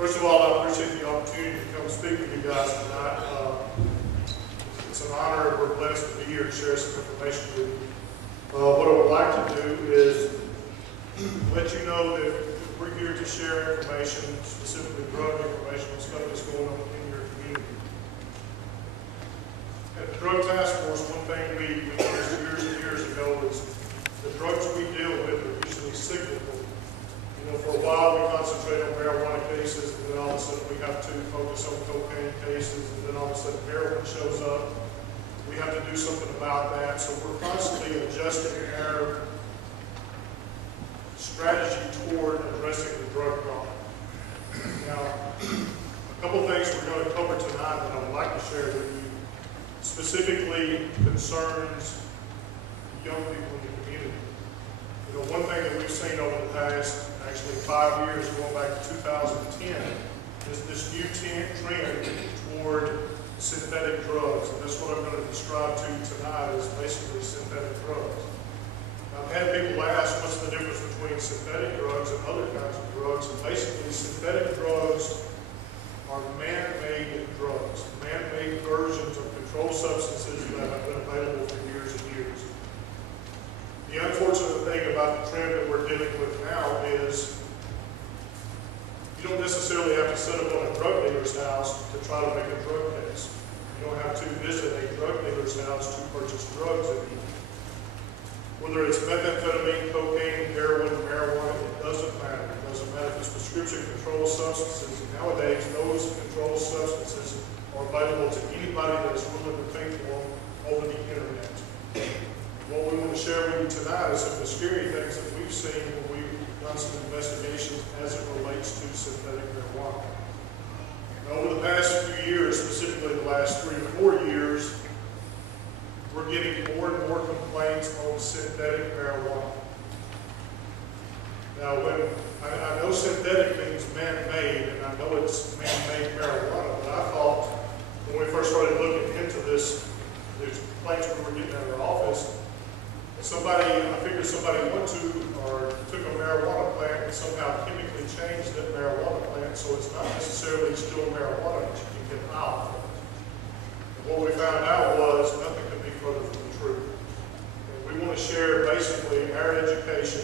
First of all, I appreciate the opportunity to come speak with you guys tonight. It's an honor and we're blessed to be here to share some information with you. What I would like to do is let you know that we're here to share information, specifically drug information on stuff that's going on in your community. At the Drug Task Force, one thing we noticed years and years ago is the drugs we deal with are usually cyclical. You know, for a while we concentrate on marijuana cases, and then all of a sudden we have to focus on cocaine cases, and then all of a sudden heroin shows up. We have to do something about that, so we're constantly adjusting our strategy toward addressing the drug problem. Now, a couple things we're going to cover tonight that I would like to share with you, specifically concerns young people in the community. You know, one thing that we've seen over the past, actually 5 years, going back to 2010, is this new trend toward synthetic drugs. And that's what I'm going to describe to you tonight is basically synthetic drugs. Now, I've had people ask what's the difference between synthetic drugs and other kinds of drugs. And basically, synthetic drugs are man-made drugs, man-made versions of controlled substances that have been available for years and years. The unfortunate thing about the trend that we're dealing with now is you don't necessarily have to set up on a drug dealer's house to try to make a drug case. You don't have to visit a drug dealer's house to purchase drugs anymore. Whether it's methamphetamine, cocaine, heroin, marijuana, it doesn't matter. It doesn't matter if it's prescription controlled substances. And nowadays, those controlled substances are available to anybody that is willing to pay for them over the internet. What we want to share with you tonight is some of the scary things that we've seen when we've done some investigations as it relates to synthetic marijuana. Now, over the past few years, specifically the last 3 or 4 years, we're getting more and more complaints on synthetic marijuana. Now, when I know synthetic means man-made, and I know it's man-made marijuana, but I thought when we first started looking into these complaints we were getting at our office, I figured somebody went to or took a marijuana plant and somehow chemically changed that marijuana plant so it's not necessarily still marijuana, but you can get high from it. And what we found out was nothing could be further from the truth. And we want to share basically our education,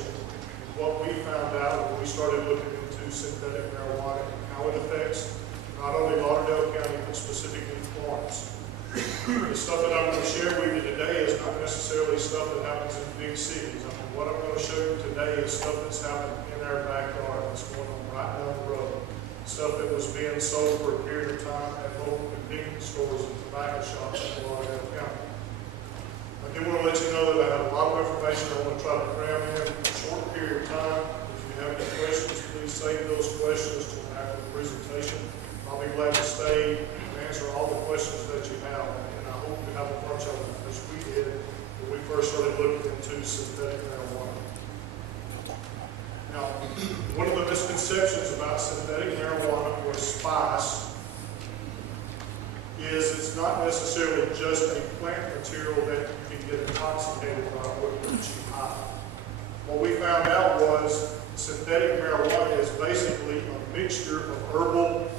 what we found out when we started looking into synthetic marijuana and how it affects not only Lauderdale County, but specifically Florence. The stuff that I'm going to share with you today is not necessarily stuff that happens in big cities. I mean, what I'm going to show you today is stuff that's happened in our backyard, that's going on right down the road. Stuff that was being sold for a period of time at local convenience stores and tobacco shops in Lauderdale County. I do want to let you know that I have a lot of information I want to try to cram in a short period of time. If you have any questions, please save those questions to after the presentation. I'll be glad to stay and answer all the questions that you have, and I hope you have a bunch of them as we did when we first started looking into synthetic marijuana. Now, one of the misconceptions about synthetic marijuana or spice is it's not necessarily just a plant material that you can get intoxicated by or gets you high. What we found out was synthetic marijuana is basically a mixture of herbal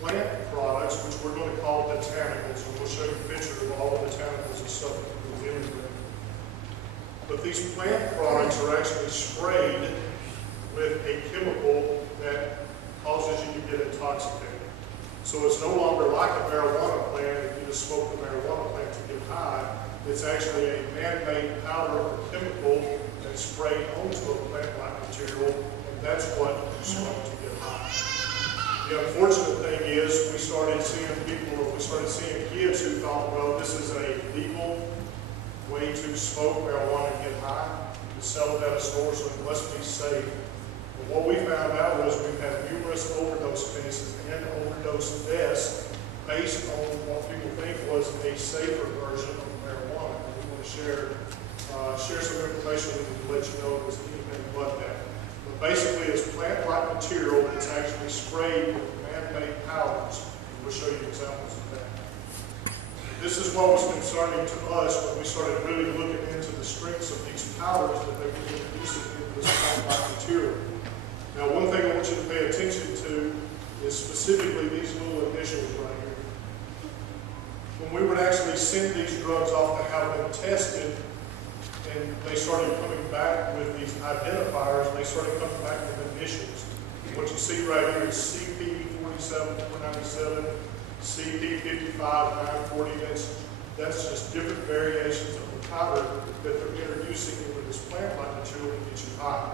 plant products, which we're going to call botanicals, and we'll show you a picture of all the botanicals and stuff that we're dealing with. But these plant products are actually sprayed with a chemical that causes you to get intoxicated. So it's no longer like a marijuana plant. If you just smoke the marijuana plant to get high, it's actually a man-made powder or chemical that's sprayed onto a plant-like material, and that's what you smoke to get high. The unfortunate thing is we started seeing kids who thought, well, this is a legal way to smoke marijuana and get high, to sell it at a store, so it must be safe. But what we found out was we've had numerous overdose cases and overdose deaths based on what people think was a safer version of marijuana. And we want to share some information with you to let you know it was anything but that. Basically, it's plant-like material that's actually sprayed with man-made powders. We'll show you examples of that. This is what was concerning to us when we started really looking into the strengths of these powders that they were introducing into this plant-like material. Now, one thing I want you to pay attention to is specifically these little initials right here. When we would actually send these drugs off to have them tested, and they started coming back with these identifiers, they started coming back with initials. What you see right here is CP47-497, CP55-940. That's just different variations of the powder that they're introducing into this plant-like material to get you high.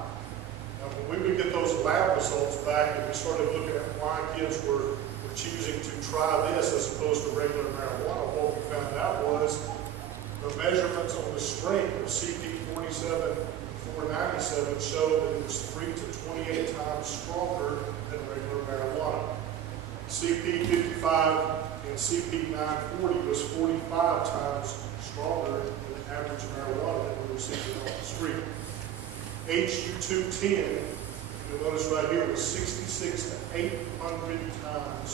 Now, when we would get those lab results back and we started looking at why kids were choosing to try this as opposed to regular marijuana, what we found out was the measurements on the strength of CP47-497 showed that it was 3 to 28 times stronger than regular marijuana. CP55 and CP940 was 45 times stronger than the average marijuana that we were seeing on the street. HU210, you'll notice right here, was 66 to 800 times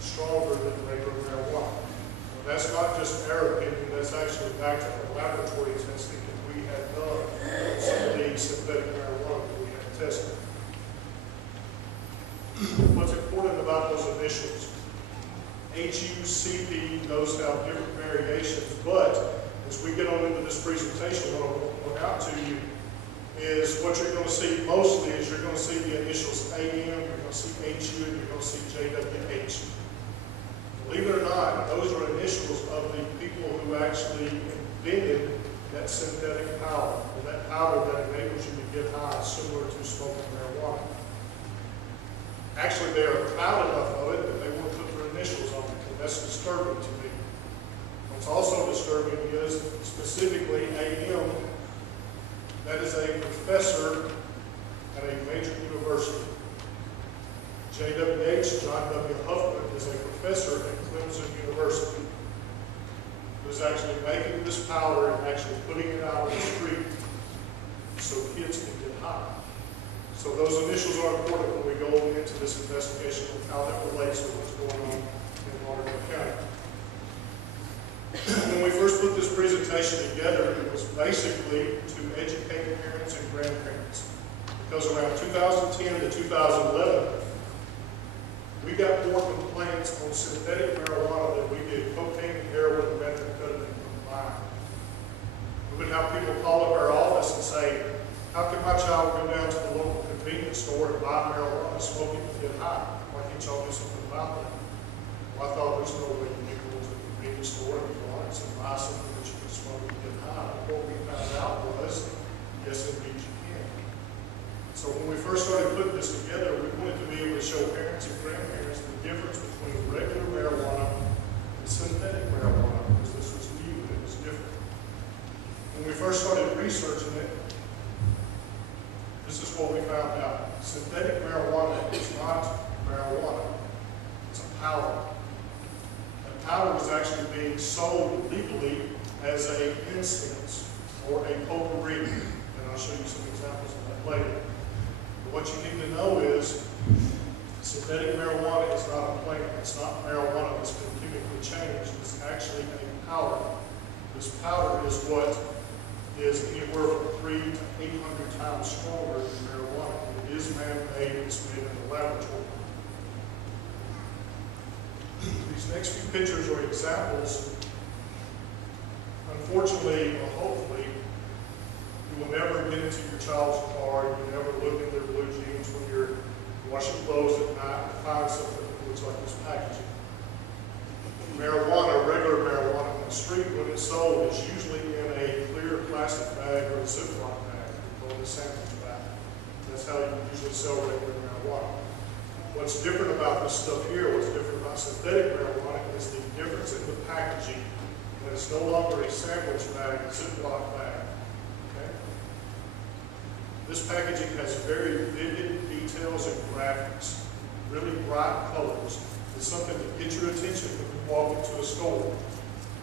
stronger than regular marijuana. Now, that's not just our opinion, that's actually back to the laboratory testing that we had done on some of these synthetic marijuana that we had tested. What's important about those initials? HUCP, those have different variations, but as we get on into this presentation, what I want to point out to you is what you're going to see mostly is you're going to see the initials AM, you're going to see HU, and you're going to see JWH. Believe it or not, those are initials of the people who actually invented that synthetic powder, or that powder that enables you to get high, similar to smoking marijuana. Actually, they are proud enough of it that they want to put their initials on it, and that's disturbing to me. What's also disturbing is, specifically AM, that is a professor at a major university. JWH, John W. Huffman, is a professor at Clemson University who's actually making this powder and actually putting it out on the street so kids can get high. So those initials are important when we go into this investigation of how that relates to what's going on in Lauderdale County. When we first put this presentation together, it was basically to educate parents and grandparents. Because around 2010 to 2011, we got more complaints on synthetic marijuana than we did cocaine, heroin, and methamphetamine combined. We would have people call up our office and say, how can my child go down to the local convenience store and buy marijuana, smoke it, and get high? Why can't y'all do something about that? Well, I thought there's no way you can go to the convenience store and Florence and buy something that you can smoke and get high. And what we found out was, yes, indeed you can. So when we first started putting this together, we wanted to be able to show parents and grandparents the difference between regular marijuana and synthetic marijuana, because this was new and it was different. When we first started researching it, this is what we found out. Synthetic marijuana is not marijuana. It's a powder. That powder was actually being sold legally as an incense or a potpourri. And I'll show you some examples of that later. But what you need to know is synthetic marijuana is not a plant. It's not marijuana that's been chemically changed. It's actually a powder. This powder is what is anywhere from 300 to 800 times stronger than marijuana. It is man-made, it's made in the laboratory. These next few pictures are examples. Unfortunately, or hopefully, you will never get into your child's car, you never look in their blue jeans when you're washing clothes at night and find something that looks like this packaging. Marijuana, regular marijuana on the street, when it's sold, is usually in a clear plastic bag or a Ziploc bag, called a sandwich bag. That's how you usually sell regular marijuana. What's different about this stuff here, what's different about synthetic marijuana, is the difference in the packaging. That it's no longer a sandwich bag, a Ziploc bag. Okay? This packaging has very vivid details and graphics, really bright colors. It's something to get your attention when you walk into a store.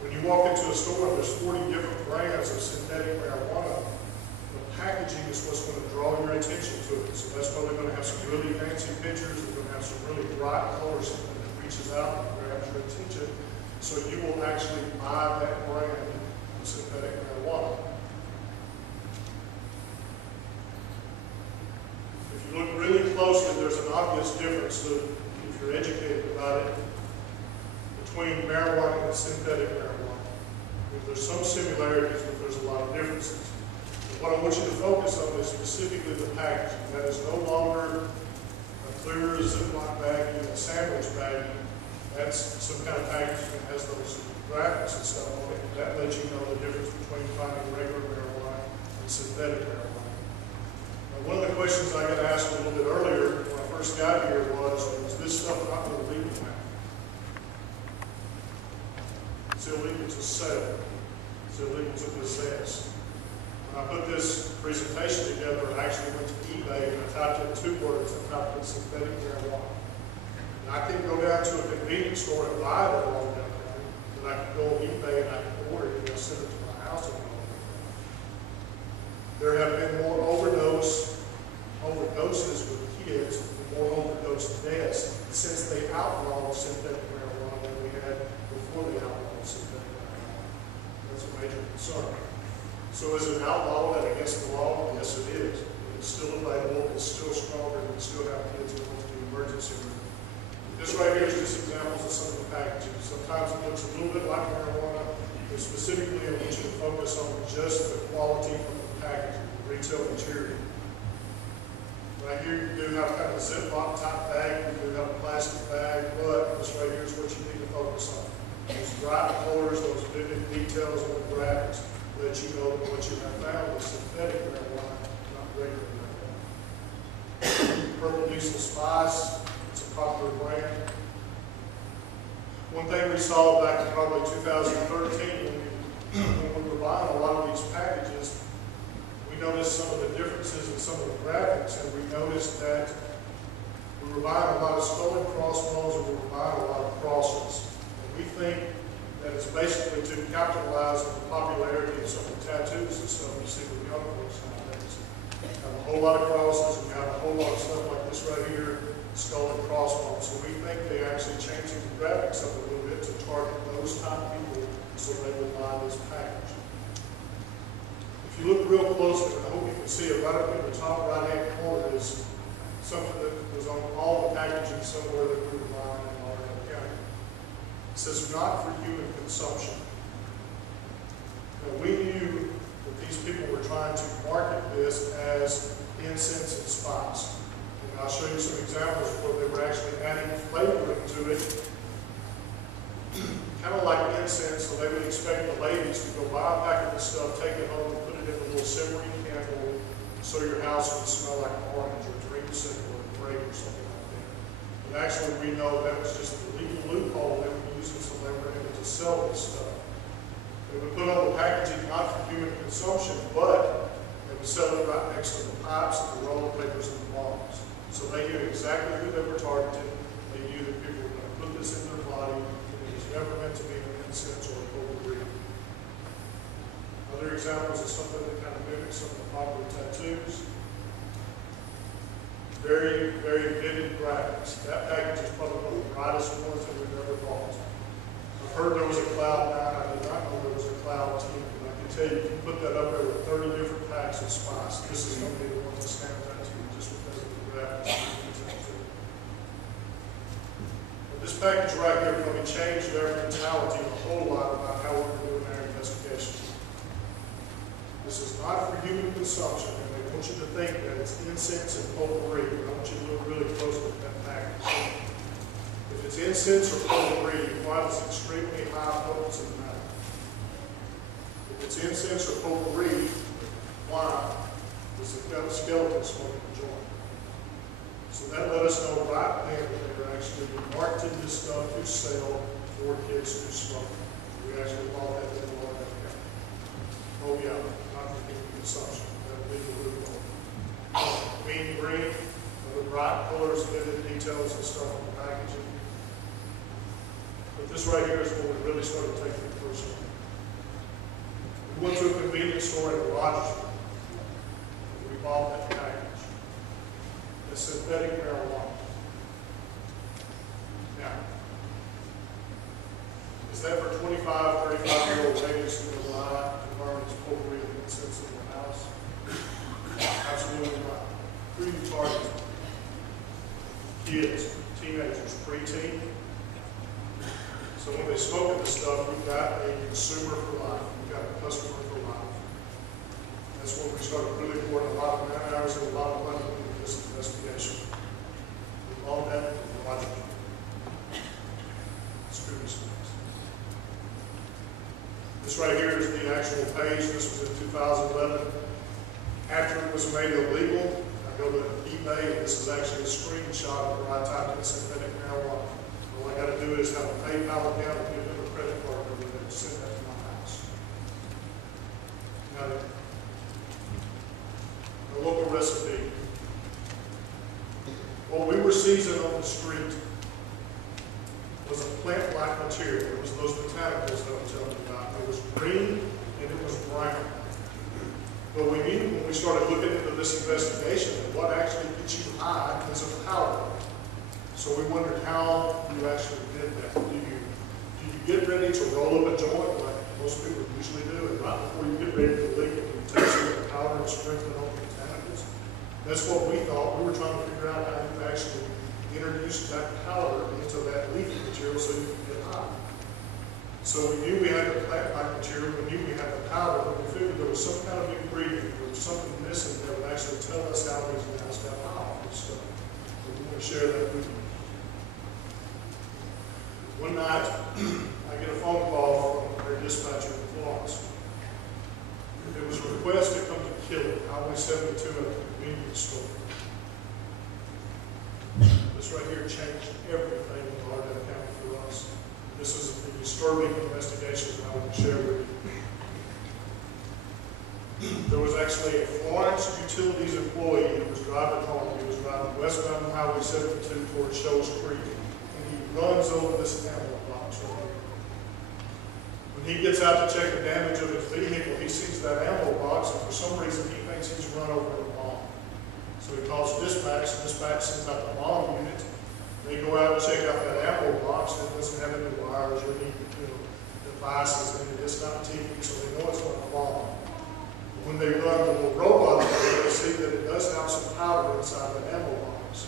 When you walk into a store and there's 40 different brands of synthetic marijuana, the packaging is what's going to draw your attention to it. So that's why they're going to have some really fancy pictures, they're going to have some really bright colors, something that reaches out and grabs your attention, so you will actually buy that brand of synthetic marijuana. If you look really close obvious difference, so if you're educated about it, between marijuana and synthetic marijuana. There's some similarities, but there's a lot of differences. And what I want you to focus on is specifically the packaging. That is no longer a clear Ziploc baggie and a sandwich baggie. That's some kind of packaging that has those graphics and stuff on it. That lets you know the difference between finding regular marijuana and synthetic marijuana. Now, one of the questions I got asked a little bit earlier when I first got here was this stuff not illegal now? It's illegal to sell. It's illegal to possess. When I put this presentation together, I actually went to eBay and I typed in 2 words. I typed in synthetic marijuana. And I couldn't go down to a convenience store and buy that all down there, but I could go on eBay and I could order it and they'll send it to my house. And all that. There have been more overdoses with kids and more overdose deaths since they outlawed synthetic marijuana than we had before they outlawed synthetic marijuana. That's a major concern. So is it outlawed and against the law? Yes, it is. It's still available. It's still stronger. And we still have kids who want to do emergency room. This right here is just examples of some of the packaging. Sometimes it looks a little bit like marijuana, but specifically I want you to focus on just the quality of the packaging, the retail material. Right here you do have kind of a Ziploc type bag, you do have a plastic bag, but this right here is what you need to focus on. Those bright colors, those vivid details on the graphics let you know that what you have found is synthetic marijuana, not regular marijuana. Purple Diesel Spice. It's a popular brand. One thing we saw back in probably 2013 when we were buying a lot of these packages, we noticed some of the differences in some of the graphics, and we noticed that we were buying a lot of skull and crossbones and we were buying a lot of crosses. And we think that it's basically to capitalize on the popularity of some of the tattoos and stuff you see with young folks nowadays. You have a whole lot of crosses and you have a whole lot of stuff like this right here, skull and crossbones. So we think they actually changing the graphics up a little bit to target those type of people so they will buy this package. If you look real closely, I hope you can see it right up in the top right-hand corner is something that was on all the packaging somewhere that we were buying in Lauderdale County. It says not for human consumption. Now, we knew that these people were trying to market this as incense and spice. And I'll show you some examples where they were actually adding flavoring to it, kind of like incense, so they would expect the ladies to go buy a packet of stuff, take it home, and put it in a little simmering candle, so your house would smell like orange or dreamsicle or grape or something like that. But actually, we know that was just a legal loophole they were using, so they were able to sell this stuff. They would put on the packaging not for human consumption, but they would sell it right next to the pipes and the roller papers and the bottles. So they knew exactly who they were targeting. They knew that people were going to put this in their body, and it was never meant to be an incense or a potpourri. Other examples of something that kind of mimics some of the popular tattoos. Very, very vivid graphics. That package is probably one of the brightest ones that we've ever bought. I've heard there was a Cloud 9. I did not know there was a Cloud 10. But I can tell you, if you put that up there with 30 different packs of spice, this is going to be the one that stands out to you just because of the graphics. But this package right here probably changed their mentality a whole lot about how we're doing our investigations. This is not for human consumption, and they want you to think that it's incense and potpourri, but I want you to look really closely at that package. If it's incense or potpourri, why does extremely high potency matter? If it's incense or potpourri, why does the skeleton smoking the joint? So that let us know right then that they were actually marketing this stuff to sell for kids to smoke. We actually bought that in Lauderdale County. Oh yeah, not for human consumption. That legal loophole. Mean green, the bright colors, vivid details and stuff on the packaging. But this right here is where we really started taking it personal. We went to a convenience store in Lauderdale. We bought that package. It's synthetic marijuana. Now, is that for 25, 35-year-old ladies who would lie to burn this potpourri and incense in their house? Absolutely not. Who are you targeting? they smoking this stuff, we've got a consumer for life. We've got a customer for life. That's when we started really pouring a lot of man hours and a lot of money into this investigation. We called that logical. Screw these things. This right here is the actual page. This was in 2011. After it was made illegal, I go to eBay, and this is actually a screenshot of where I typed in synthetic marijuana. All I got to do is have a PayPal account and give them a credit card number and send that to my house. Now, the local recipe. What we were seizing on the street was a plant-like material. It was those botanicals that I'm telling you about. It was green and it was brown. But we knew when we started looking into this investigation that what actually gets you high is a powder. So we wondered how you actually did that. Do you get ready to roll up a joint like most people usually do, and right before you get ready to leak it, you take some of the powder and sprinkle it on the botanicals? That's what we thought. We were trying to figure out how you actually introduce that powder into that leafy material so you can get high. So we knew we had the plant-like material, we knew we had the powder, but we figured there was some kind of ingredient, there was something missing that would actually tell us how these guys got high off this stuff. So we want to share that with you. One night, I get a phone call from their dispatcher in Florence. It was a request to come to Cedar, Highway 72 at a convenience store. This right here changed everything in Lauderdale County for us. This is the disturbing investigation that I want to share with you. There was actually a Florence Utilities employee who was driving home. He was driving westbound Highway 72 towards Shoals Creek, and he runs over this ammo box right here. When he gets out to check the damage of his vehicle, he sees that ammo box, and for some reason he thinks he's run over a bomb. So he calls dispatch. Dispatch sends out the bomb unit. They go out and check out that ammo box, and it doesn't have any wires or any devices in it. It's not TV, so they know it's not a bomb. When they run the little robot over there, they see that it does have some powder inside that ammo box.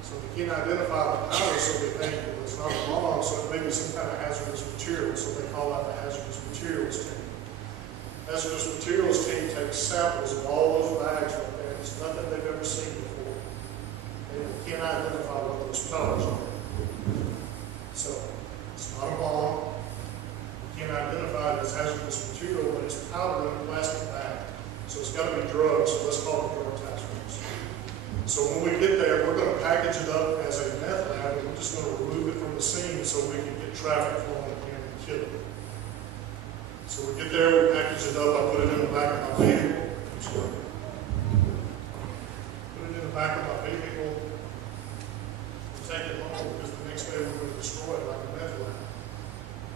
So they can't identify the powder, so they think, well, it's not a bomb, so it may be some kind of hazardous material, so they call out the hazardous materials team. Hazardous materials team takes samples of all those bags right there. It's nothing they've ever seen before. They can't identify what those powders are. So, it's not a bomb. You can't identify it as hazardous material, but it's powder in a plastic bag. So it's got to be drugs, so let's call it drug task force. So when we get there, we're going to package it up as a meth lab, and we're just going to remove it from the scene so we can get traffic flowing again and kill it. So we get there, we package it up, I put it in the back of my vehicle. Put it in the back of my vehicle. Take it home because the next day we're going to destroy it like a meth lab.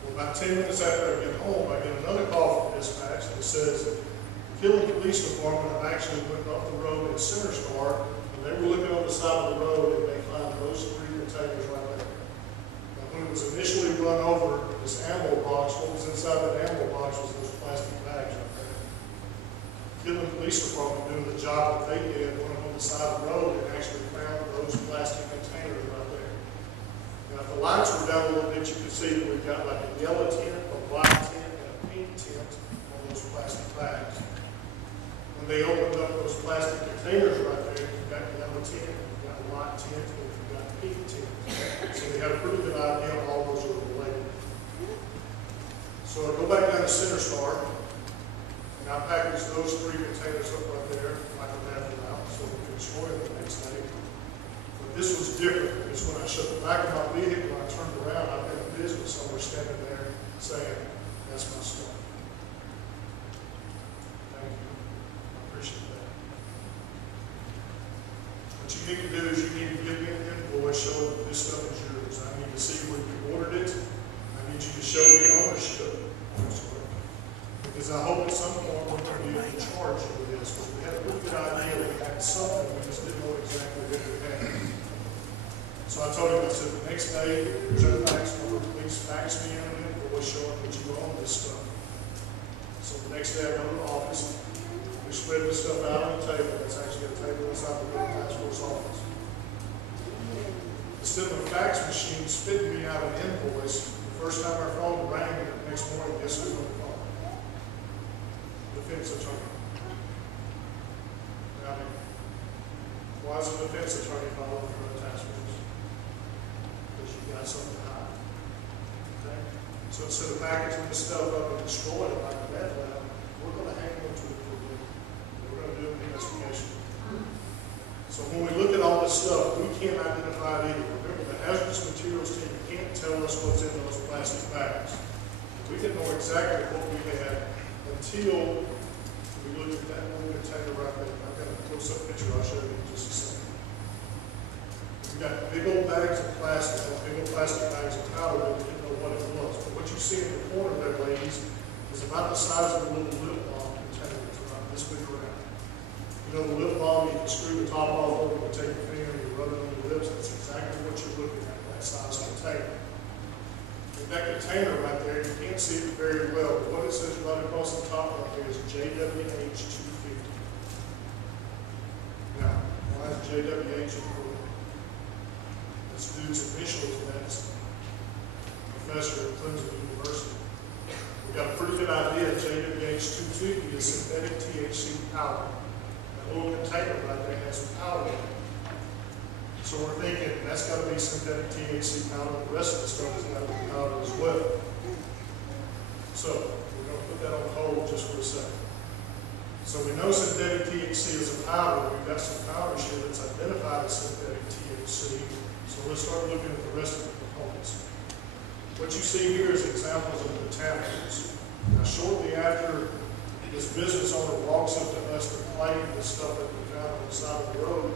Well, about 10 minutes after I get home, I get another call from dispatch that says, Killing Police Department have actually went up the road in Cedar, and they were looking on the side of the road and they found those 3 containers right there. Now, when it was initially run over this ammo box, what was inside that ammo box was those plastic bags right there. Killing Police Department doing the job that they did, went up on the side of the road and actually found those plastic containers right there. Now, if the lights were down a little bit, you could see that we've got like a yellow tint, a white tint, and a pink tint on those plastic bags. When they opened up those plastic containers right there, you've got yellow tint, you've got white tint, and you've got pink tint. So they had a pretty good idea of all those are related. So I go back down to Cedar, and I package those 3 containers up right there, like a meth lab, so we can destroy them the next day. But this was different, because when I shut the back of my vehicle and I turned around, I've got a business owner standing there saying, that's my stuff. Thank you. I appreciate that. What you need to do is you need to give me an invoice showing that this stuff is yours. I need to see where you ordered it. I need you to show me ownership. Because I hope at some point we're going to be able to charge you with this. Because we had a pretty good idea that we had something, we just didn't know exactly what we had. So I told him, I said, the next day, there's a fax number, please fax me in an invoice showing that you own this stuff. So the next day I go to the office, we spread this stuff out on the table. That's actually a table inside the drug task force office. Instead of a fax machine spitting me out an invoice, the first time our phone rang, and the next morning, guess who's on the phone? Defense attorney. Now, why is a defense attorney following drug task force? Because you got something to hide. Okay? So instead of packaging this stuff up and destroying it like a meth lab, we're going to hang on to it for a bit. We're going to do an investigation. So when we look at all this stuff, we can't identify it either. Remember, the hazardous materials team can't tell us what's in those plastic bags. We didn't know exactly what we had until we looked at that little container right there. I've got a close-up picture I'll show you in just a second. We've got big old bags of plastic, big old plastic bags of powder that we didn't know what it was. But what you see in the corner there, ladies, is about the size of a little lip balm container. It's about this big around. You know, the lip balm, you can screw the top off of it, you take your finger and you rub it on your lips. That's exactly what you're looking at, that size container. And that container right there, you can't see it very well, but what it says right across the top right there is JWH 250. Now, why is JWH important? This dude's initials, that's professor at Clemson University. We've got a pretty good idea. JWH 250 is synthetic THC powder. Little container right there has some powder in it. So we're thinking that's got to be synthetic THC powder. The rest of the stuff has got to be powder as well. So we're going to put that on hold just for a second. So we know synthetic THC is a powder. We've got some powders here that's identified as synthetic THC. So let's start looking at the rest of the components. What you see here is examples of botanicals. Now shortly after this business owner walks up to us to claim the stuff that we found on the side of the road,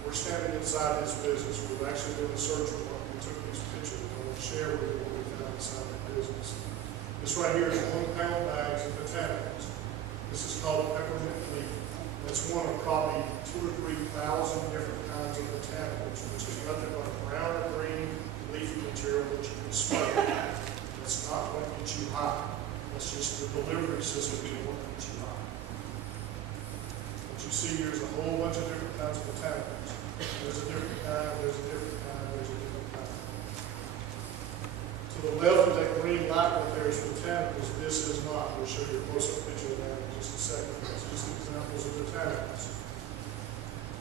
we're standing inside his business. We've actually done a search warrant. We took these pictures. I want to share with you what we found inside the business. This right here is 1 pound bags of botanicals. This is called peppermint leaf. That's one of probably 2,000 or 3,000 different kinds of botanicals, which is nothing but brown or green leafy material that you can smoke. That's not what gets you high. That's just the delivery system to what gets you high. What you see here is a whole bunch of different kinds of botanicals. There's a different kind, there's a different kind, there's a different kind. To the left of that green light right there is botanicals. This is not. We'll show you a close-up picture of that in just a second. It's just examples of botanicals.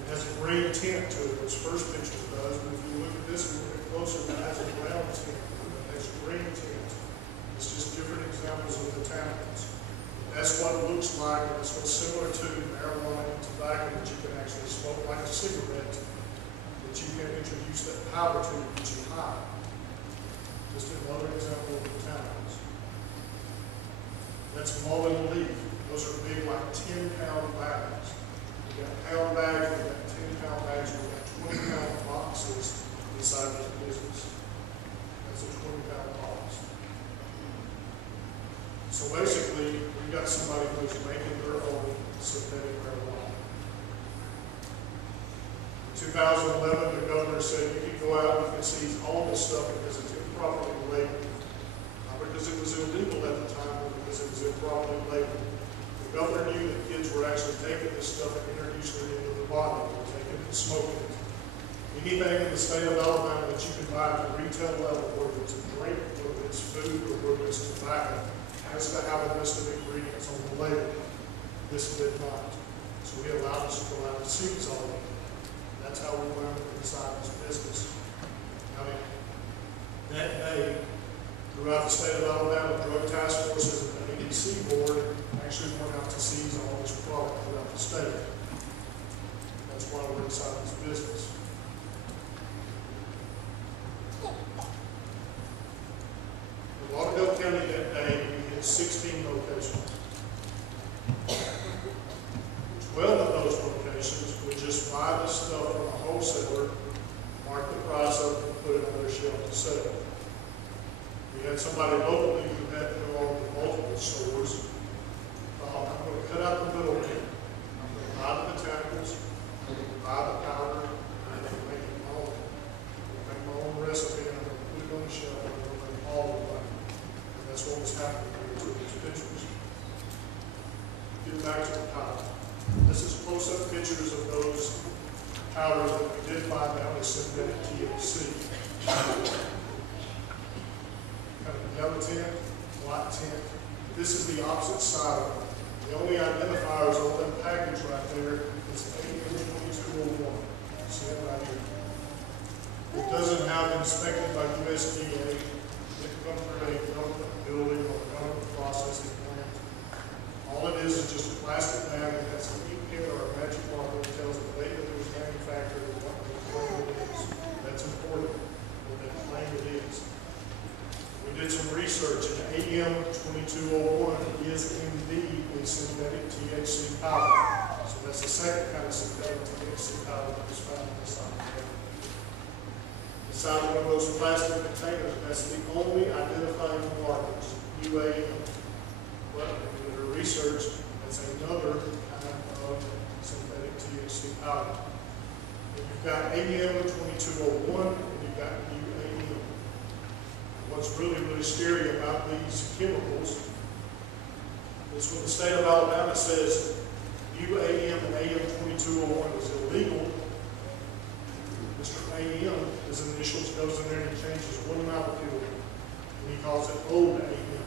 It has a green tint to it, which first picture does, but if you look at this a little bit closer, it has a brown tint. It has a green tint. It's just different examples of botanicals. That's what it looks like, and it's what's similar to marijuana and tobacco that you can actually smoke like a cigarette, that you can introduce that powder to get you high. Just another example of botanicals. That's mullein leaf. Those are big, like 10-pound bags. We've got pound bags, we've got 10-pound bags, we've got 20-pound boxes inside this business. That's a 20-pound box. So basically, we've got somebody who's making their own synthetic marijuana. In 2011, the governor said you can go out and you can seize all this stuff because it's improperly labeled. Not because it was illegal at the time, but because it was improperly labeled. The governor knew that kids were actually taking this stuff and introducing it into the body. They were taking it and smoking it. Anything in the state of Alabama that you can buy at the retail level, whether it's a drink, whether it's food, or whether it's tobacco, has to have a list of ingredients on the label. This did not. So we allowed us to go out and seize all of it. That's how we learned inside this business. I mean, that day, throughout the state of Alabama, drug task forces and the ABC board actually went out to seize all this product throughout the state. That's why we're inside this business. In Lauderdale County that day, 16 locations. 12 of those locations would just buy the stuff from a wholesaler, mark the price up, and put it on their shelf to sell. We had somebody locally who had to go on to multiple stores. I'm going to cut out the middleman. I'm going to buy the botanicals, I'm going to buy the powder, and I'm going to make it my own. I'm going to make my own recipe, and I'm going to put it on the shelf, and I'm going to make all of it. And that's what was happening. These pictures. Get back to the powder. This is close-up pictures of those powders that we did find out as synthetic THC. yellow tint, white tint. This is the opposite side of it. The only identifiers on that package right there is AN2201. See that right here. It doesn't have inspected by USDA. It comes through a government building or a government processing plant. All it is just a plastic bag that has an ink pen or a magic marker that tells the date that it was manufactured and what they claim it is. That's important, what they claim it is. We did some research, and AM2201 is indeed a synthetic THC powder. So that's the second kind of synthetic THC powder that was found in this side. Inside one of those plastic containers, that's the only identifying markers, UAM. But when we did our research, that's another kind of synthetic THC powder. And you've got AM2201 and you've got UAM. What's really, really scary about these chemicals is when the state of Alabama says UAM and AM2201 is illegal, Mr. AM, his initials, goes in there and he changes one molecule and he calls it old AM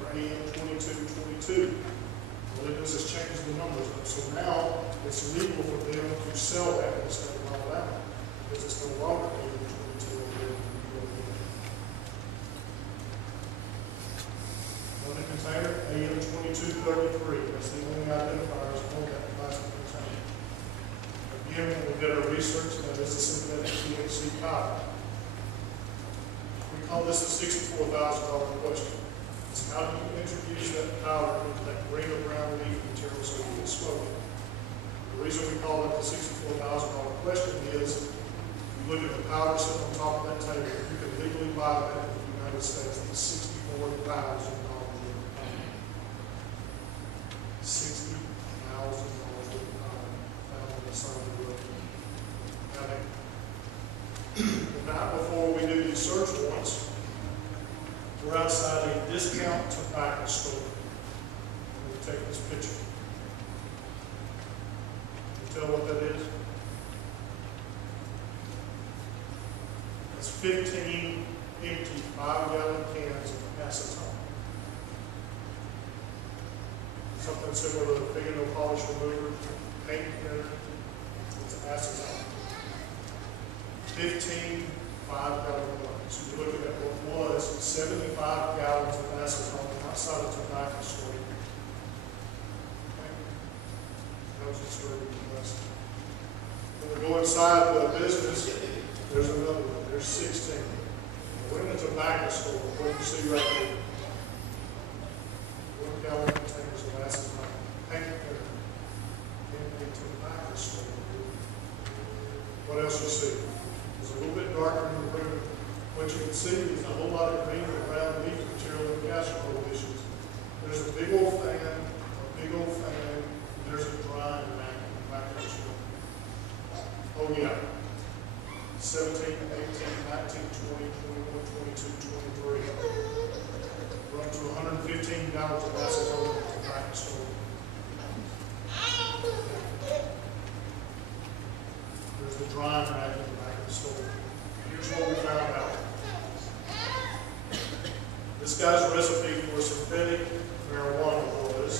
or AM2222. All it does is change the numbers up. So now it's legal for them to sell that in the state of Alabama because it's no longer AM2201. Another container, AM2233. That's the only identifiers on that plastic container. Again, when we did our research, that is a synthetic THC powder. We call this a $64,000 question. It's how do you introduce that powder into that green or brown leaf material so you can smoke it? The reason we call it the $64,000 question is, if you look at the powder sitting on top of that table, you can legally buy that in the United States for $64,000 worth of powder. $60,000 worth of powder found on the side of the road. Now, the night before we do these search warrants, we're outside a discount tobacco store. We'll take this picture. Can you tell what that is? That's 15 empty 5-gallon cans of acetone. Something similar to the fingernail polish remover, paint thinner. It's acetone. 15 5-gallon ones. So you're looking at what was 75 gallons of acetone outside a tobacco store. Okay. That was just where we west. When we go inside the business, there's another one. There's 16. We're in a tobacco store. What do you see right here? 1 gallon containers of acetone. Paint thinner. In a tobacco store. What else you see? It's a little bit darker in the room. What you can see is a whole lot of green and brown leaf material and casserole dishes. There's a big old fan, and there's a drying rack in the back of the store. Oh yeah. 17, 18, 19, 20, 21, 22, 23. We're up to 115 gallons of acetone in the tobacco store. There's the drying rack in the back of the store. Here's what we found out. This guy's recipe for synthetic marijuana was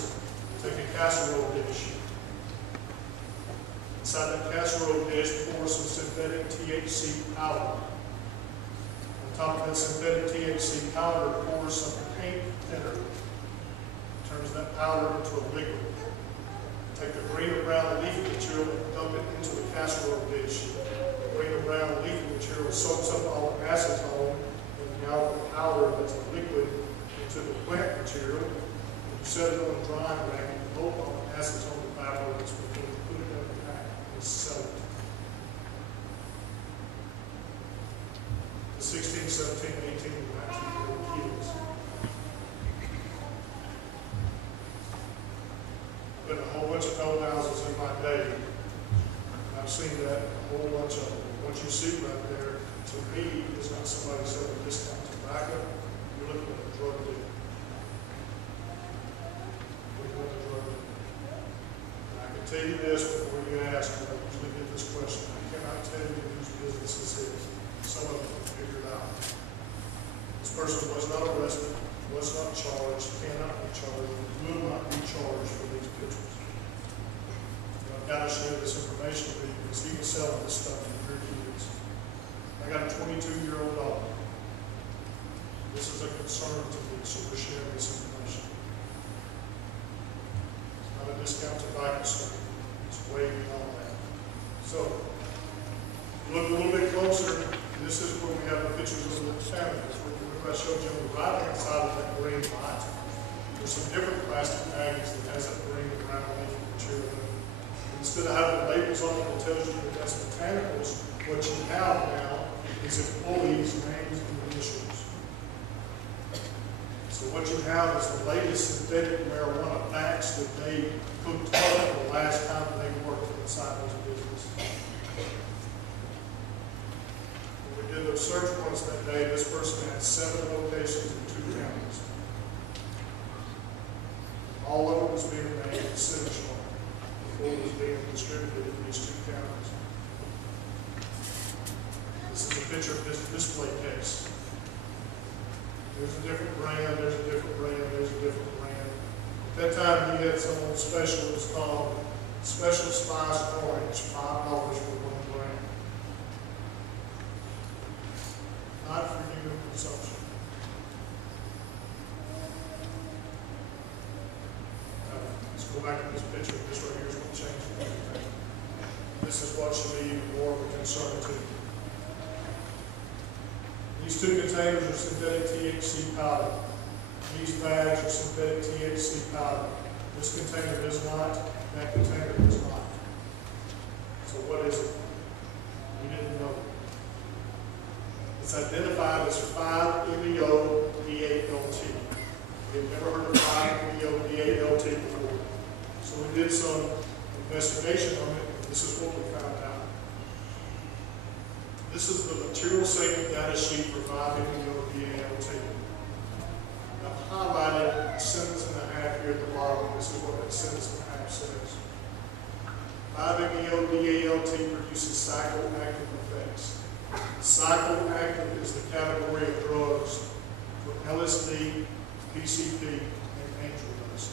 take a casserole dish. Inside that casserole dish, pour some synthetic THC powder. On top of that synthetic THC powder, pour some paint thinner. Turns that powder into a liquid. Take the green or brown leafy material and dump it into the casserole dish. The green or brown leafy material soaks up all the acetone and now the powder that's a liquid into the plant material. You set it on a drying rack and you hope all the acetone evaporates before you put it in the pack and sell it. The 16, 17, 18, and 19-year-old kids. Been a whole bunch of cold houses in my day. I've seen that, a whole bunch of them. What you see right there, to me, is not somebody selling discount tobacco. You're looking at a drug deal. Looking at a drug deal. And I can tell you this before you ask, because I usually get this question. I cannot tell you whose business this is. Some of them can figure it out. This person was not arrested, was not charged, cannot be charged, will not be charged for these pictures. And I've got to share this information with you because he was selling this stuff to your kids. I got a 22-year-old daughter. This is a concern to me, so we're sharing this information. It's not a discount tobacco store. It's way beyond that. So, look a little bit closer. This is where we have the pictures of the families. Remember I showed you on the right-hand side of that green light. There's some different plastic bags that has that green brown leaf material. Instead of having labels on it that tells you that that's botanicals, what you have now is employees' names and initials. So what you have is the latest synthetic marijuana batch that they cooked up the last time they worked inside those business. When we did those search warrants that day, this person had 7 locations in 2 counties. All of it was being made in Cedar before it was being distributed in these 2 counties. This is a picture of this display case. There's a different brand, there's a different brand, there's a different brand. At that time, he had someone special. It was called Special Spice Orange, $5 for 1 gram. Not for human consumption. Let's go back to this picture. This right here is going to change everything. This is what should be even more of a concern to you. These 2 containers are synthetic THC powder. These bags are synthetic THC powder. This container is not, that container is not. So what is it? We didn't know. It's identified as 5-MeO-D8-LT. We've never heard of 5-MeO-D8-LT before. So we did some investigation on it, and this is what we found out. This is the material safety data sheet for 5-MeO-D8-LT. I've highlighted a sentence and a half here at the bottom. This is what that sentence and a half says. 5-MeO-D8-LT produces psychoactive effects. Psychoactive is the category of drugs for LSD, PCP, and angel dust.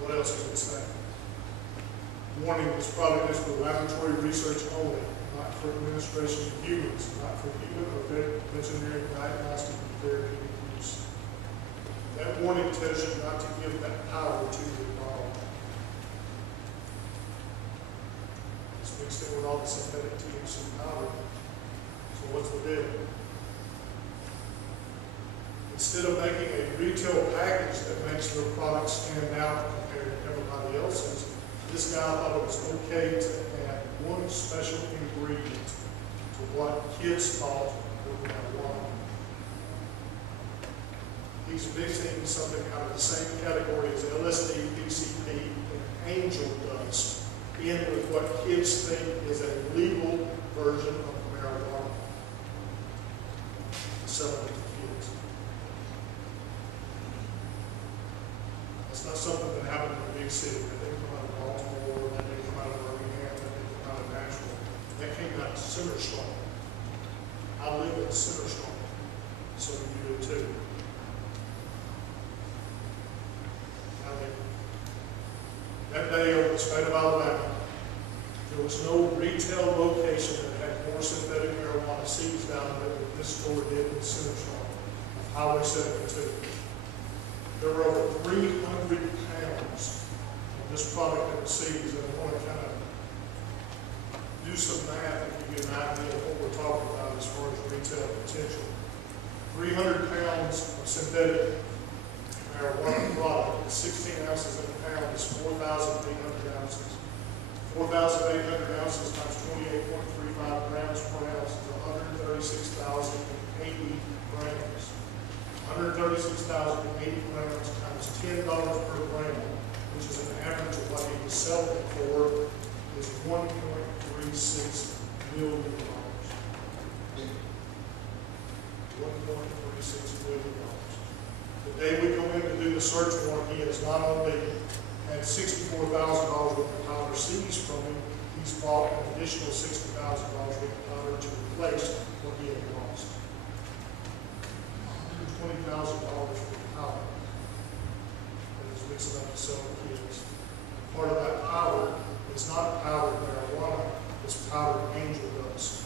What else can it say? Warning, this product is for laboratory research only, not for administration to humans, not for human or veterinary diagnostic and therapeutic use. That warning tells you not to give that power to your dog. It's mixed in with all the synthetic THC powder. So what's the deal? Instead of making a retail package that makes their product stand out compared to everybody else's, this guy thought it was okay to add 1 special ingredient to what kids thought were marijuana. He's mixing something out of the same category as LSD, PCP, and angel dust in with what kids think is a legal version of marijuana. Selling it to kids. That's not something that happened in a big city. That didn't come out of Baltimore, that didn't come out of Birmingham, that didn't come out of Nashville. That came out of Cedar. I live in Cedar, so you do too. That day over the state of Alabama, there was no retail location that had more synthetic marijuana seeds down there than this store did in Cedar, Highway 72. There were over 300 pounds of this product in the seeds, and I want to kind of do some math and give you an idea of what we're talking about as far as retail potential. 300 pounds of synthetic marijuana product, 16 ounces in a pound is 4,800 ounces. 4,800 ounces times 28.35 grams per ounce is 136,080 grams. 136,080 grams times $10 per gram, which is an average of what he was selling it for, is $1.36 million. $1.36 million. The day we go in to do the search warrant, he has not only had $64,000 worth of powder seized from him, he's bought an additional $60,000 worth of powder to replace what he had lost. $120,000 for powder that is mixing up to sell to kids. Part of that powder is not powdered marijuana, it's powdered angel dust.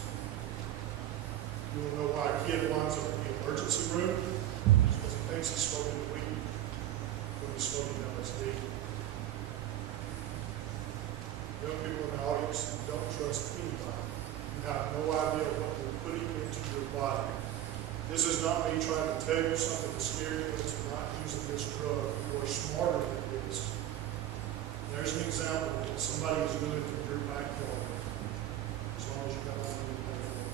You want to know why a kid winds up in the emergency room? It's because he thinks he's smoking weed when he's smoking LSD. Young people in the audience, don't trust anybody. You have no idea what they're putting into your body. This is not me trying to tell you something to scare you into not using this drug. You are smarter than this. There's an example that somebody is doing it through your backyard, as long as you got money to pay for it.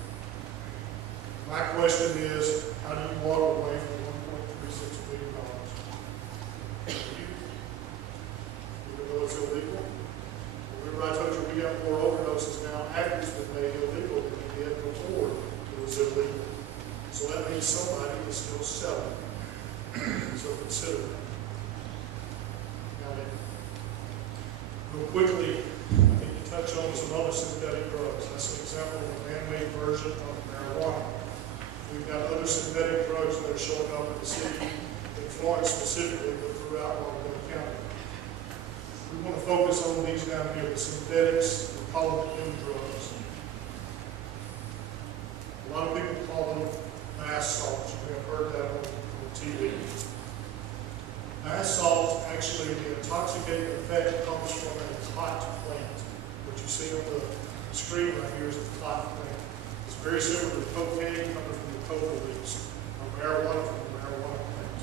My question is, how do you walk away from $1.36 billion? Even though it's illegal? Remember I told you we got more overdoses now after it's been made illegal than we did before it was illegal. So that means somebody is still selling. So consider that. Now, real quickly, I need to touch on some other synthetic drugs. That's an example of a man-made version of marijuana. We've got other synthetic drugs that are showing up in the city, in Florence specifically, but throughout Lauderdale County. We want to focus on these down here, the synthetics, we call them M drugs. A lot of people call them bath salts. You may have heard that on TV. Bath salts, actually, the intoxicating effect comes from a clot plant. What you see on the screen right here is a clot plant. It's very similar to cocaine coming from the coca leaves, or marijuana from the marijuana plant.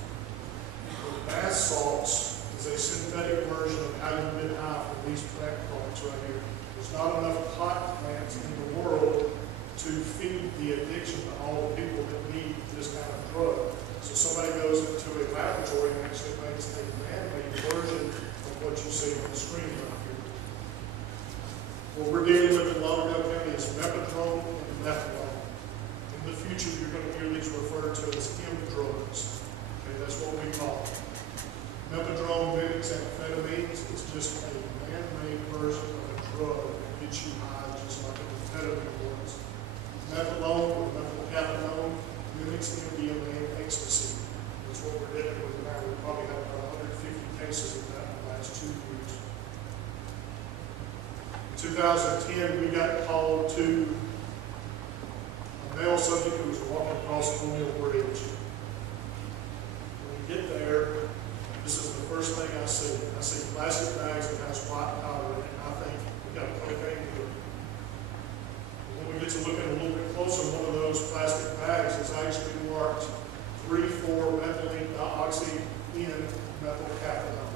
The bath salts is a synthetic version of how you get high from these plant products right here. There's not enough clot plants in the world to feed the addiction to all the people that need this kind of drug. So somebody goes into a laboratory and actually makes a man-made version of what you see on the screen right here. What we're dealing with in Lauderdale County is methadone and methadone. In the future, you're going to hear these referred to as M drugs. Okay, that's what we call them. Methadone mimics amphetamines. It's just a man-made version of a drug that gets you high just like an amphetamine was. Methadone or methylcathinone mimics MDMA and ecstasy. That's what we're dealing with now. We probably have about 150 cases of that in the last 2 years. In 2010, we got called to a male subject who was walking across O'Neill Bridge. When we get there, this is the first thing I see. I see plastic bags that has white powder in it. I think we got cocaine here. When we get to looking a little bit closer, one of those plastic bags is actually marked 3,4-methylene dioxy-N-methylcathinone.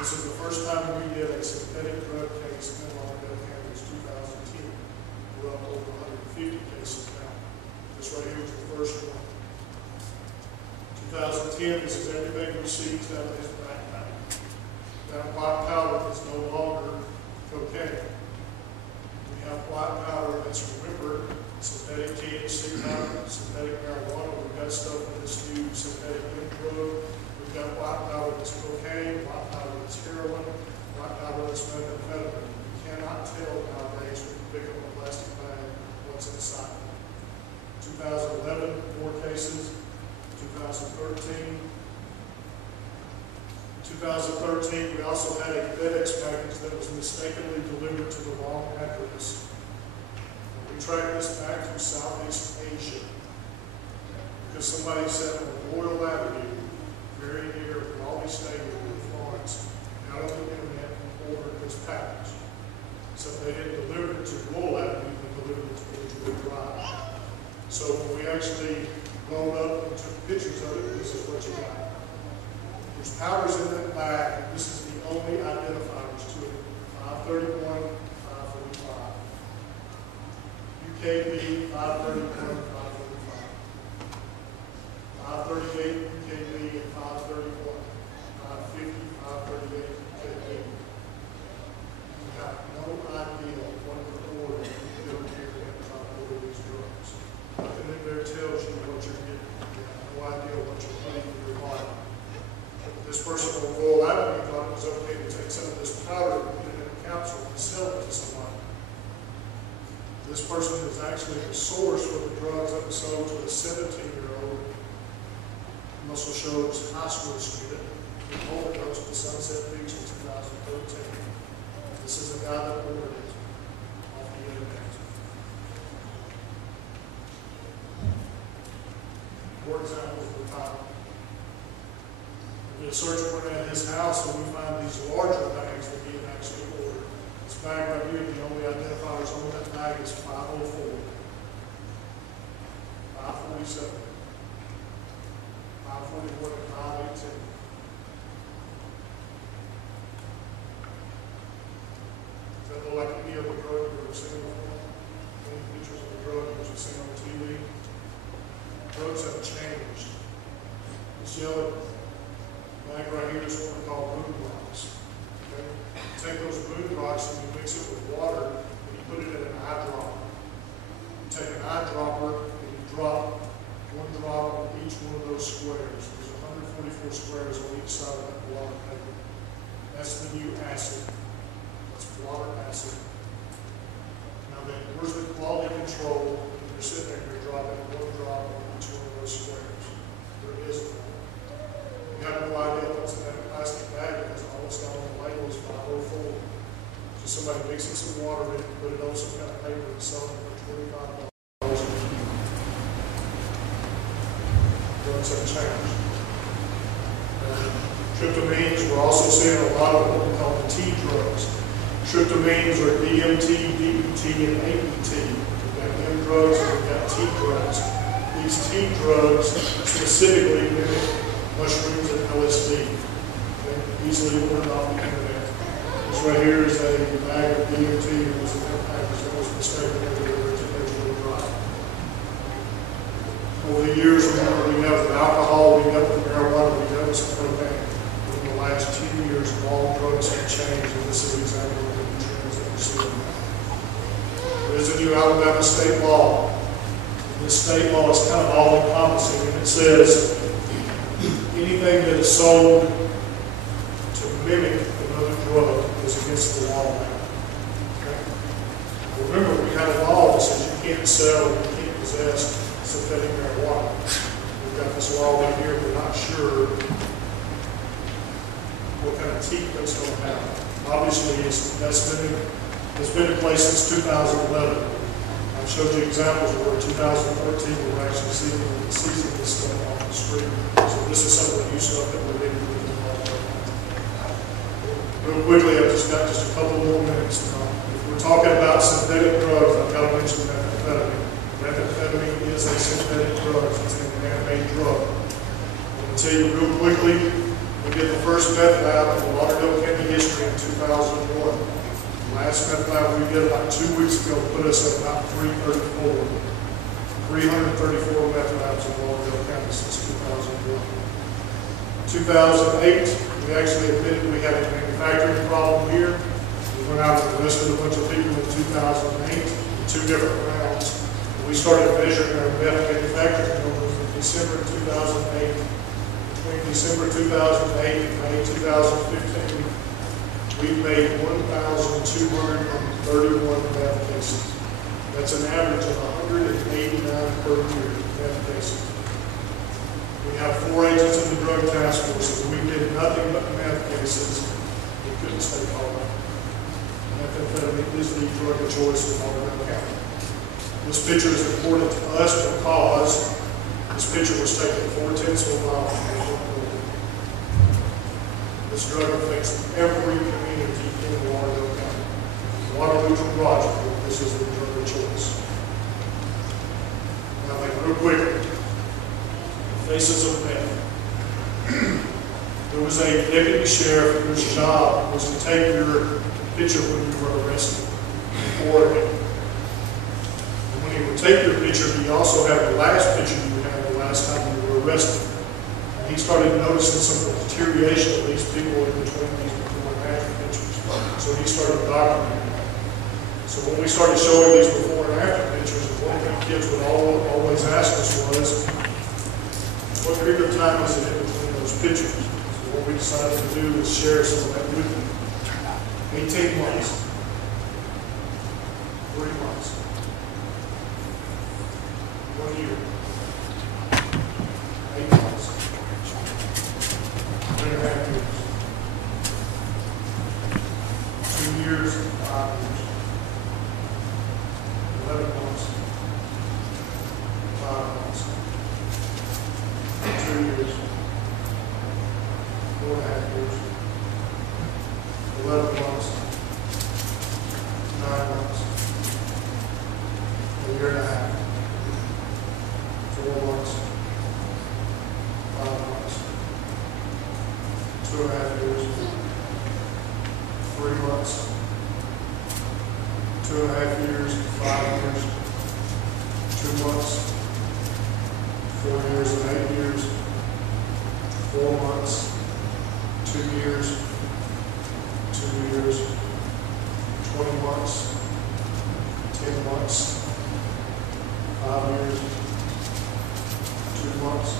This is the first time we did a synthetic drug case in Lauderdale County. It was 2010. We're up over 150 cases now. This right here was the first one. 2010, this is everything we see out of his backpack. That white powder is no longer cocaine. We have white powder that's, remember, synthetic THC powder, synthetic marijuana. We've got stuff in this new synthetic M drug. We've got white powder that's cocaine, white powder that's heroin, white powder that's methamphetamine. You cannot tell nowadays when you pick up a plastic bag what's inside. 2011, 4 cases. 2013, we also had a FedEx package that was mistakenly delivered to the wrong address. We tracked this back to Southeast Asia because somebody said on Royal Avenue, very near Raleigh Stadium in Florence, out on the internet and ordered this package. So they didn't deliver it to Royal Avenue, they delivered it to Ridgewood Drive. So when we actually rolled up and took pictures of it, this is what you got. There's powders in that bag. This is the only identifiers to it. 531, 545. UKB, 531, 545. 538, UKB, and 531. 550, 538, UKB. You have no idea what the order you do here and try to order these drugs. Nothing in there tells you what you're getting. You have no idea what you're putting in your body. This person on Royal Avenue thought it was okay to take some of this powder and put it in a capsule and sell it to somebody. This person is actually the source for the drugs that were sold to a 17-year-old also shows high school student who overdosed to Sunset Beach in 2013. This is a guy that overdosed off the internet. More examples of the time. We did a search warrant at his house, and we find these larger bags that he had actually ordered. This bag right here, the only identifiers on that bag is 504, 547, 541, and 518. Does that look like any other drug you've ever seen before? Any pictures of the drug you've seen on TV? Drugs have changed. This yellow bag right here is what we call moon rocks. Okay? You take those moon rocks and you mix it with water and you put it in an eyedropper. You take an eyedropper and you drop one drop on each one of those squares. There's 144 squares on each side of that water paper. That's the new acid. That's water acid. Now then, where's the quality control? You're sitting there and you're dropping one drop on each one of those squares. There is none. You have no idea what's in that plastic bag because all it's got on the label is 504. So somebody mixing some water in it, put it on some kind of paper and selling it for $25 a kilo. Drugs have changed. Tryptamines, we're also seeing a lot of what we call the T drugs. Tryptamines are DMT, DET, and AET. We've got M drugs and we've got T drugs. These T drugs specifically mimic mushrooms and LSD. Okay? Easily ordered off the internet. This right here is a bag of DMT. It was in that package that was mistaken for original dry. Over the years, remember, we have alcohol, we got the marijuana, we got some cocaine. In the last 2 years, all drugs have changed, and this is exactly what the trends that we're seeing. There is a new Alabama state law. This state law is kind of all-encompassing, and it says anything that is sold to mimic another drug is against the law now. Okay? Remember, we had a law that says you can't sell, you can't possess synthetic marijuana. We've got this law right here, we're not sure what kind of teeth that's going to have. Obviously, it's been in place since 2011. I've showed you examples of where 2013 we're actually seizing this stuff off the street. So this is some of the new stuff that we're getting with the law. Real quickly, I've just got a couple more minutes now. If we're talking about synthetic drugs, I've got to mention methamphetamine. Methamphetamine is a synthetic drug. It's a man-made drug. I'm going to tell you real quickly, we did the first meth lab in Lauderdale County history in 2001. The last meth lab we did about 2 weeks ago put us at about 334. 334 meth labs in Lauderdale County since 2001. 2008, we actually admitted we had a manufacturing problem here. We went out and arrested a bunch of people in 2008 in 2 different rounds. We started measuring our meth manufacturing numbers in December 2008. Between December 2008 and May 2015, we've made 1,231 meth cases. That's an average of 189 per year meth cases. We have 4 agents in the drug task force, and we did nothing but meth cases. We couldn't stay calm. Methamphetamine is the drug of choice in Lauderdale County. This picture is important to us because this picture was taken 4/10 of a mile from the building. This drug affects every community in Lauderdale County. Waterloo to Rogerville, this is the drug of choice. Now, real quick, faces of meth. There was a deputy sheriff whose job was to take your picture when you were arrested in Oregon. He would take your picture, but you also have the last picture you had the last time you were arrested. And he started noticing some of the deterioration of these people in between these before and after pictures. So he started documenting that. So when we started showing these before and after pictures, one thing kids would always ask us was, what period of time is it in between those pictures? So what we decided to do is share some of that with you. 18 months. 3 months. 1 year, 8 months, 2 years, 5 years. 11 months, 5 months. 2 years, 4.5 years. 11 months, 9 months. A year and a half. 4 months, 5 months. 2.5 years. 3 months, 2.5 years, 5 years, 2 months, 4 years and 8 years, 4 months, 2 years, 2 years, 20 months, 10 months, 5 years, 2 months,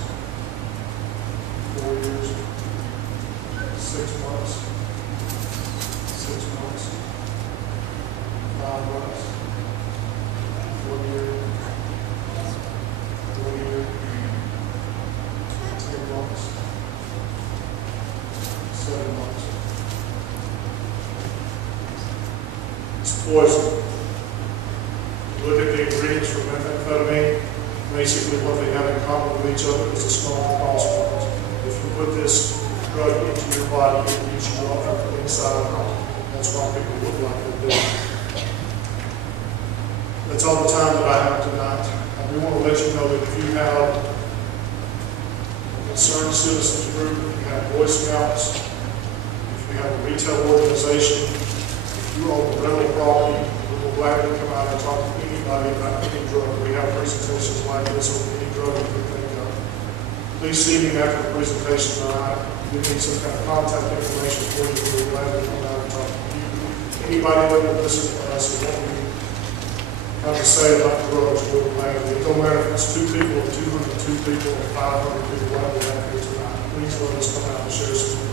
4 years, 6 months, 6 months, 5 months, 1 year, 1 year, 10 months, 7 months. It's poison. Look at the ingredients for methamphetamine. Basically, what they have in common with each other is a strong crossroads. If you put this drug into your body, it eats you up from the inside out. That's why people look like they do. That's all the time that I have tonight. I do want to let you know that if you have a concerned citizens group, if you have Boy Scouts, if you have a retail organization, if you own rental property, we will gladly come out and talk to anybody about any drug. We have presentations like this on any drug you can think of. Please see me after the presentation tonight. If you need some kind of contact information for you, we're glad to come out and talk to you. Anybody that will listen to us and what we have to say about drugs, we're glad to. It don't matter if it's 2 people, or 202 people, or 500 people, whatever we have here tonight. Please let us come out and share some